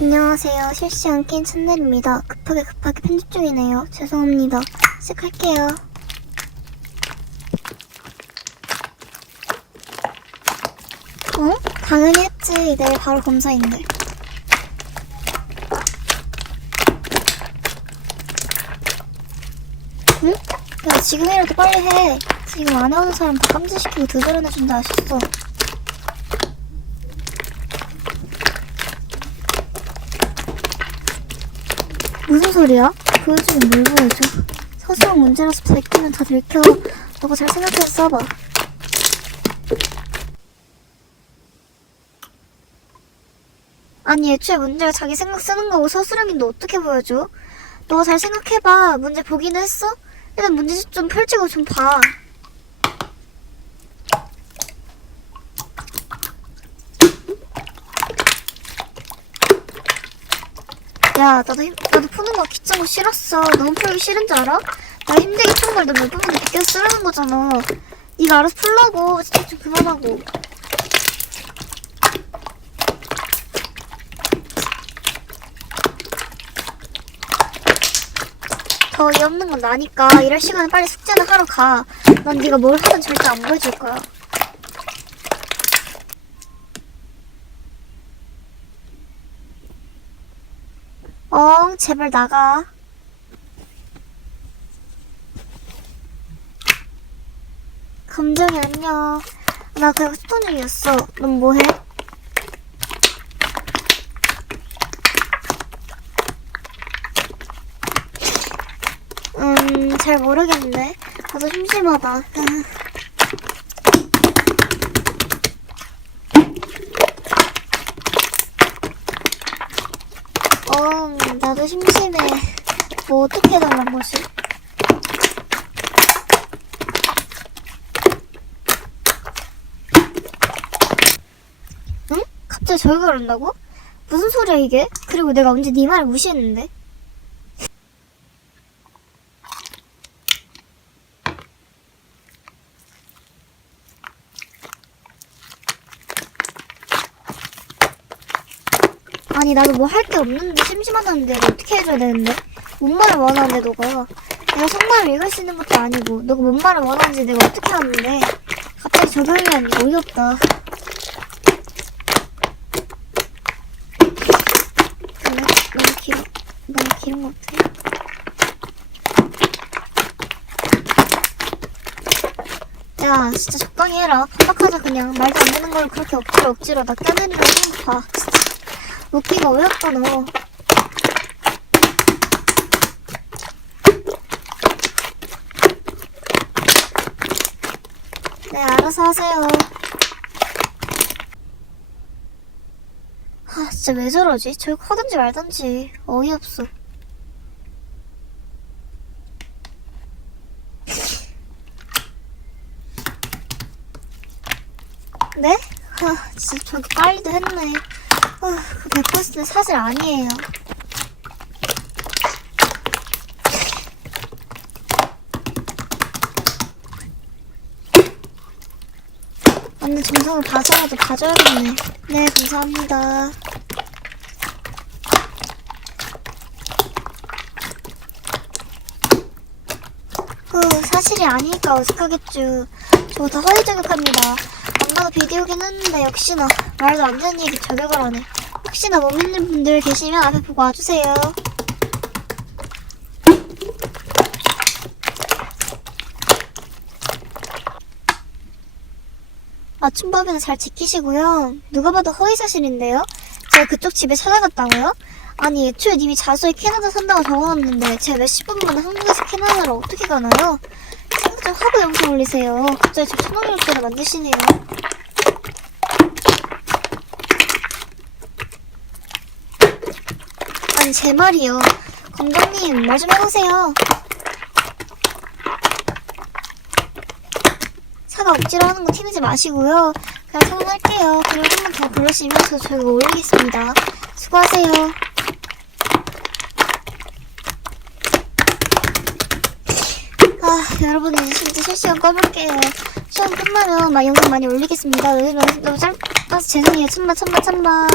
안녕하세요. 실시간 게임 채널입니다. 급하게 급하게 편집 중이네요. 죄송합니다. 시작할게요. 어? 당연히 했지. 내일 바로 검사인데. 응? 야, 지금이라도 빨리 해. 지금 안 해오는 사람 다 깜지시키고 드드러내준다 하셨어. 무슨 소리야? 보여주면 뭘 보여줘? 서술형 문제라서 밝히면 다 들켜. 너가 잘 생각해서 써봐. 아니 애초에 문제가 자기 생각 쓰는 거고 서술형인데 어떻게 보여줘? 너가 잘 생각해봐. 문제 보기는 했어? 일단 문제집 좀 펼치고 좀 봐. 야, 나도 힘, 나도 푸는 거 귀찮고 싫었어. 너무 풀기 싫은 줄 알아? 나 힘들게 푸는 걸 너몇 번만 느껴 쓰라는 거잖아. 네가 알아서 풀라고. 진짜 좀 그만하고. 더 어이없는 건 나니까 이럴 시간에 빨리 숙제나 하러 가. 난 네가 뭘 하든 절대 안 보여줄 거야. 어, 제발 나가. 감정이 안녕. 나 그냥 스톤 중이었어. 넌 뭐해? 음, 잘 모르겠네. 나도 심심하다. 어, 나도 심심해. 뭐 어떻게 해달란 거지? 응? 갑자기 저기 그런다고? 무슨 소리야 이게? 그리고 내가 언제 네 말을 무시했는데? 아니 나도 뭐 할 게 없는데 심심하다는데 어떻게 해줘야 되는데? 뭔 말을 원하는데 너가? 내가 속말을 읽을 수 있는 것도 아니고 너가 뭔 말을 원하는지 내가 어떻게 하는데? 갑자기 저변이라니 어이없다. 그래? 너무 길어 너무 길은 것 같아. 야 진짜 적당히 해라. 반박하자 그냥. 말도 안 되는 걸 그렇게 억지로 억지로 나 껴내리려고 하는 거봐 진짜 웃기가 어이없다 너 네, 알아서 하세요. 아, 진짜 왜 저러지? 저기 하든지 말든지. 어이없어. 네? 아, 진짜 저기 빨리도 했네. 아, 그100% 사실 아니에요. 완전 정성을 봐서라도 봐줘야겠네. 네, 감사합니다. 후, 사실이 아니니까 어색하겠죠. 저거 다 허위 저격합니다. 안 봐도 비디오긴 했는데 역시나 말도 안 되는 얘기 저격을 하네. 혹시나 못 믿는 분들 계시면 앞에 보고 와주세요. 맞춤법에는 잘 지키시고요. 누가 봐도 허위사실인데요? 제가 그쪽 집에 찾아갔다고요? 아니 애초에 님이 자수에 캐나다 산다고 적어놨는데 제가 몇십 분 만에 한국에서 캐나다를 어떻게 가나요? 생각 좀 하고 영상 올리세요. 갑자기 저 초능력자를 만드시네요. 아니 제 말이요. 검정님 말 좀 해보세요. 사과 억지로 하는 거 티내지 마시고요. 그냥 성공할게요. 그리고 한 번 더 부르시면 저 저희가 올리겠습니다. 수고하세요. 아, 여러분 이제 진짜 실시간 꺼볼게요. 시험 끝나면 막 영상 많이 올리겠습니다. 너무 짧아서 죄송해요. 참마, 참마, 참마.